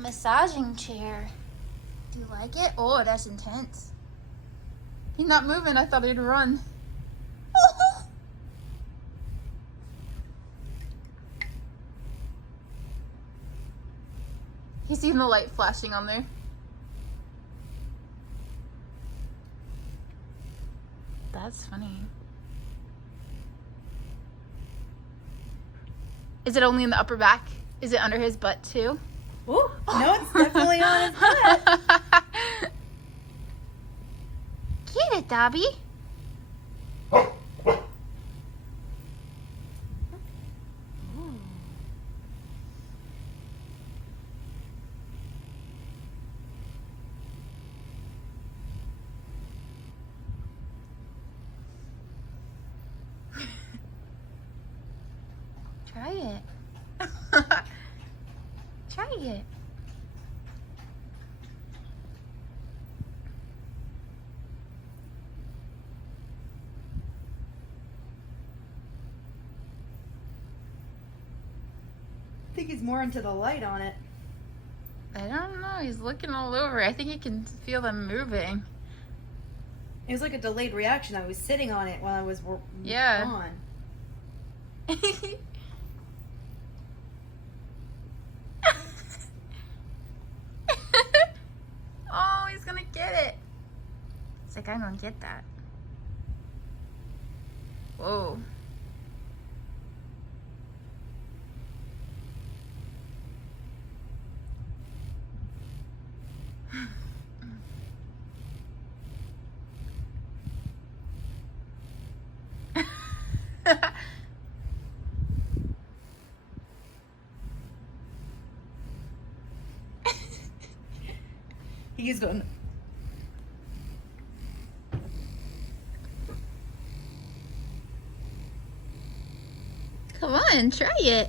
massaging chair. Do you like it? Oh, that's intense. He's not moving. I thought he'd run. He's seen the light flashing on there. That's funny. Is it only in the upper back? Is it under his butt too? Ooh, no, it's definitely on his butt. Get it, Dobby. Try it. Try it. I think he's more into the light on it. I don't know. He's looking all over. I think he can feel them moving. It was like a delayed reaction. I was sitting on it while I was Yeah. on. Oh, he's gonna get it. It's like, I'm gonna get that. Whoa. He's going. Come on, try it.